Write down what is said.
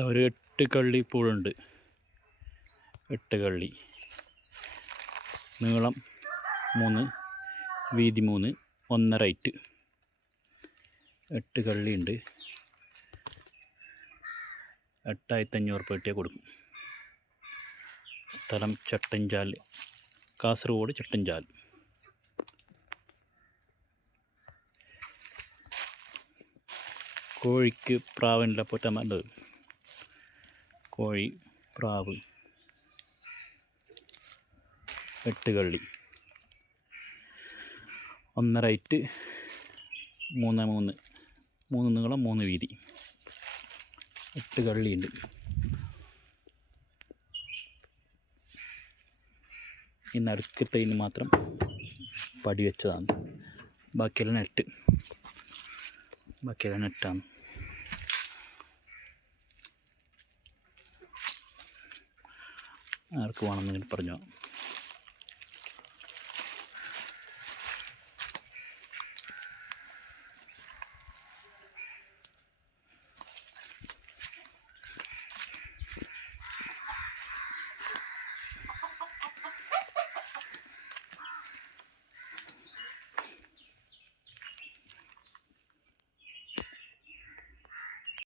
ഒരു 8 കള്ളി പൂളുണ്ട്. 8 കള്ളി, നീളം 3, വീതി 3, 1.5 8 കള്ളി ഉണ്ട്. 8500 കിട്ടിയാൽ കൊടുക്കും. സ്ഥലം ചട്ടഞ്ചാൽ, കാസർഗോഡ് ചട്ടഞ്ചാൽ. കോഴിക്ക് പ്രാവിനുള്ള പൊറ്റാൻ നല്ലത്. കോഴി, പ്രാവ് 8 കള്ളി, 1.5, 3, 3 നീളം 3 വീതി, 8 കള്ളിയുണ്ട്. ഈ നടുക്കത്തതിന് മാത്രം പടി വെച്ചതാണ്. ബാക്കിയെല്ലാം നെറ്റാണ്. ആർക്ക് വേണമെന്നെങ്കിലും പറഞ്ഞോ.